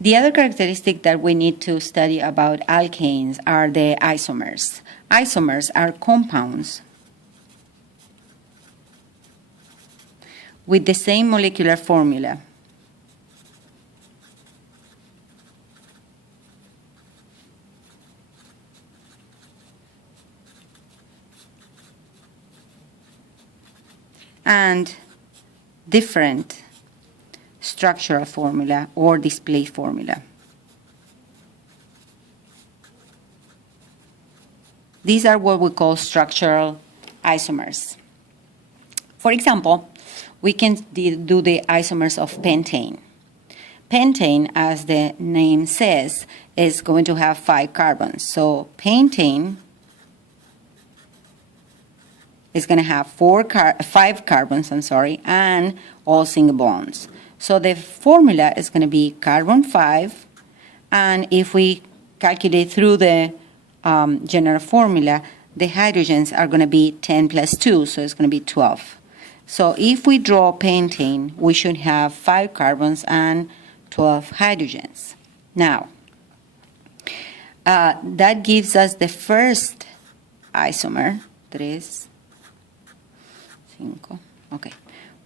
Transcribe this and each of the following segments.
The other characteristic that we need to study about alkanes are the isomers. Isomers are compounds with the same molecular formula. And different structural formula or display formula. These are what we call structural isomers. For example, we can do the isomers of pentane. Pentane, as the name says, is going to have 5 carbons. So pentane is going to have 5 carbons, and all single bonds. So the formula is going to be carbon 5, and if we calculate through the general formula, the hydrogens are going to be 10 plus 2, so it's going to be 12. So if we draw pentane, we should have 5 carbons and 12 hydrogens. Now, that gives us the first isomer, 3, 5, okay.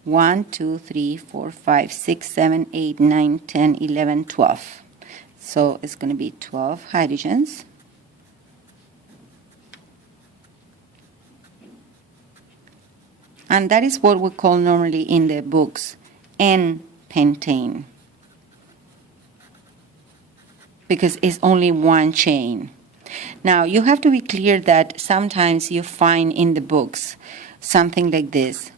1, 2, 3, 4, 5, 6, 7, 8, 9, 10, 11, 12. So it's going to be 12 hydrogens. And that is what we call normally in the books N-pentane, because it's only one chain. Now, you have to be clear that sometimes you find in the books something like this.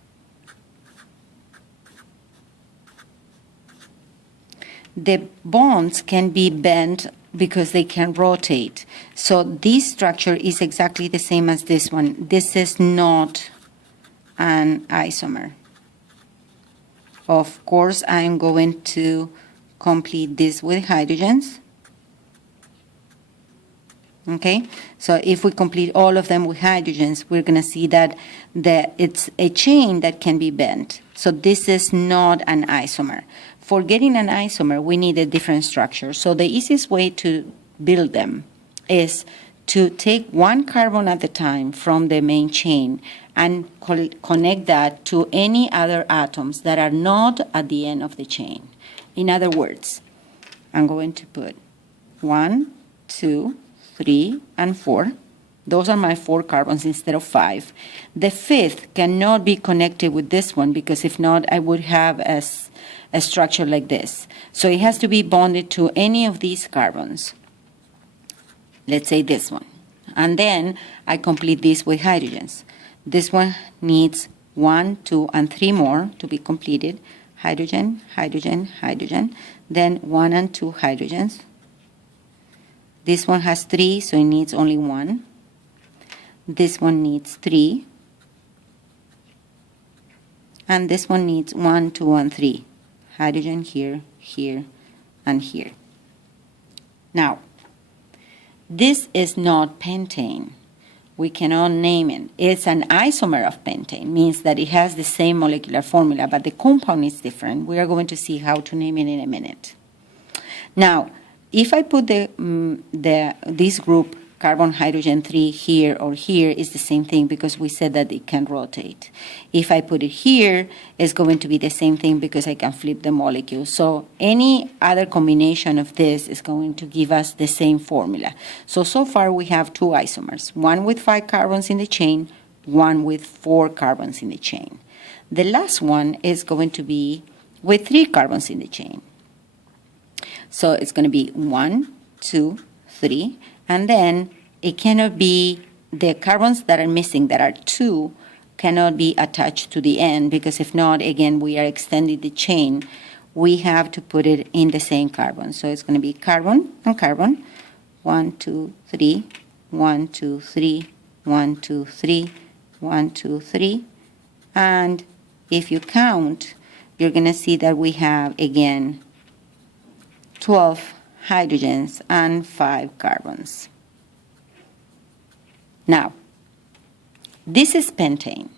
The bonds can be bent because they can rotate. So this structure is exactly the same as this one. This is not an isomer. Of course, I'm going to complete this with hydrogens. Okay, so if we complete all of them with hydrogens, we're going to see that it's a chain that can be bent. So this is not an isomer. For getting an isomer, we need a different structure. So the easiest way to build them is to take one carbon at a time from the main chain and connect that to any other atoms that are not at the end of the chain. In other words, I'm going to put 1, 2, 3, and 4. Those are my 4 carbons instead of 5. The 5th cannot be connected with this one because if not, I would have a structure like this. So it has to be bonded to any of these carbons. Let's say this one. And then I complete this with hydrogens. This one needs 1, 2, and 3 more to be completed. Hydrogen, hydrogen, hydrogen. Then 1 and 2 hydrogens. This one has 3, so it needs only 1. This one needs 3. And this one needs 1, 2, and 3. Hydrogen here, here, and here. Now, this is not pentane. We cannot name it. It's an isomer of pentane, means that it has the same molecular formula, but the compound is different. We are going to see how to name it in a minute. Now, if I put this group, carbon, hydrogen 3 here or here, is the same thing because we said that it can rotate. If I put it here, it's going to be the same thing because I can flip the molecule. So any other combination of this is going to give us the same formula. So far we have 2 isomers, one with 5 carbons in the chain, one with 4 carbons in the chain. The last one is going to be with 3 carbons in the chain. So it's going to be 1, 2, 3, and then it cannot be, the carbons that are missing, that are 2, cannot be attached to the end, because if not, again, we are extending the chain. We have to put it in the same carbon. So it's going to be carbon and carbon, 1, 2, 3, 1, 2, 3, 1, 2, 3, 1, 2, 3. And if you count, you're going to see that we have, again, 12 hydrogens and 5 carbons. Now, this is pentane.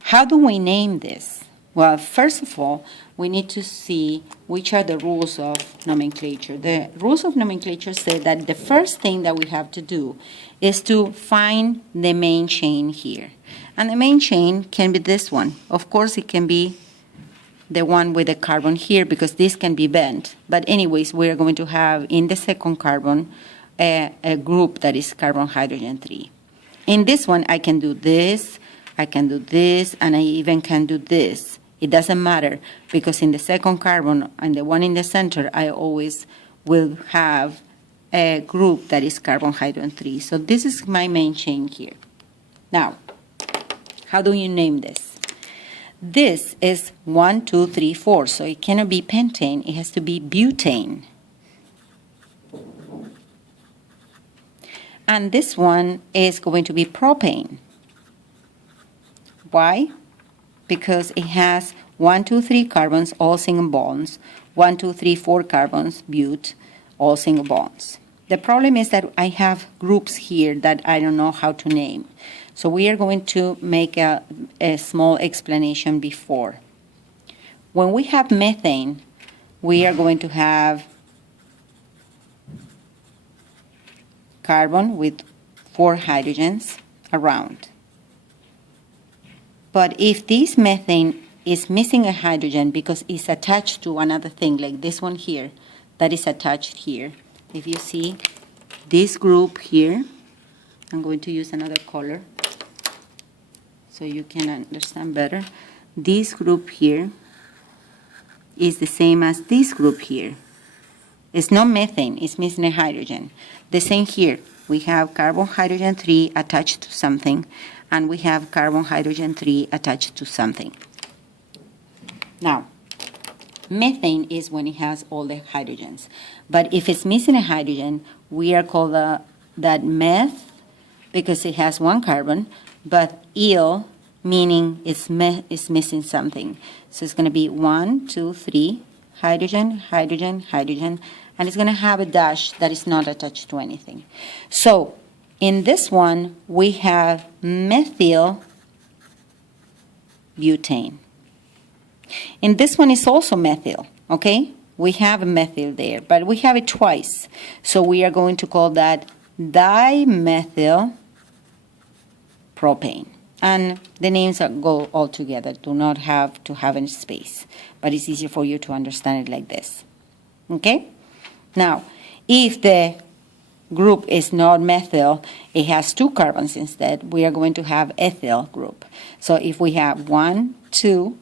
How do we name this? Well, first of all, we need to see which are the rules of nomenclature. The rules of nomenclature say that the first thing that we have to do is to find the main chain here. And the main chain can be this one. Of course, it can be the one with the carbon here because this can be bent. But anyways, we're going to have in the second carbon a group that is carbon hydrogen 3. In this one, I can do this, I can do this, and I even can do this. It doesn't matter because in the second carbon and the one in the center, I always will have a group that is carbon hydrogen 3. So this is my main chain here. Now, how do you name this? This is 1, 2, 3, 4. So it cannot be pentane. It has to be butane. And this one is going to be propane. Why? Because it has 1, 2, 3 carbons, all single bonds, 1, 2, 3, 4 carbons, but, all single bonds. The problem is that I have groups here that I don't know how to name. So we are going to make a small explanation before. When we have methane, we are going to have carbon with 4 hydrogens around. But if this methane is missing a hydrogen because it's attached to another thing, like this one here, that is attached here. If you see this group here, I'm going to use another color so you can understand better. This group here is the same as this group here. It's not methane, it's missing a hydrogen. The same here. We have carbon hydrogen 3 attached to something, and we have carbon hydrogen 3 attached to something. Now, methane is when it has all the hydrogens. But if it's missing a hydrogen, we are called that meth because it has 1 carbon, but eel meaning it's missing something. So it's going to be 1, 2, 3, hydrogen, hydrogen, hydrogen, and it's going to have a dash that is not attached to anything. So in this one, we have methyl butane. In this one, it's also methyl, okay? We have a methyl there, but we have it twice. So we are going to call that dimethyl propane. And the names go all together, do not have to have any space. But it's easier for you to understand it like this. Okay? Now, if the group is not methyl, it has 2 carbons instead, we are going to have ethyl group. So if we have 1, 2,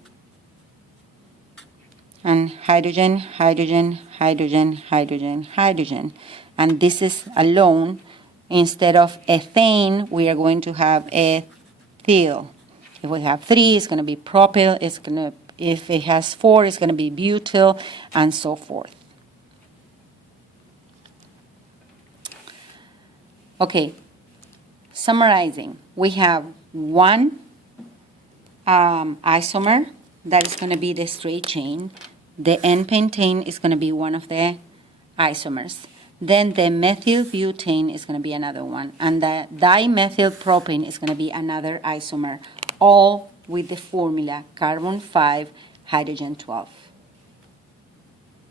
and hydrogen, hydrogen, hydrogen, hydrogen, hydrogen, and this is alone, instead of ethane, we are going to have ethyl. If we have 3, it's going to be propyl, if it has 4, it's going to be butyl, and so forth. Okay, summarizing, we have 1 isomer that is going to be the straight chain. The N-pentane is going to be one of the isomers. Then the methyl butane is going to be another one. And the dimethyl propane is going to be another isomer, all with the formula carbon 5, hydrogen 12.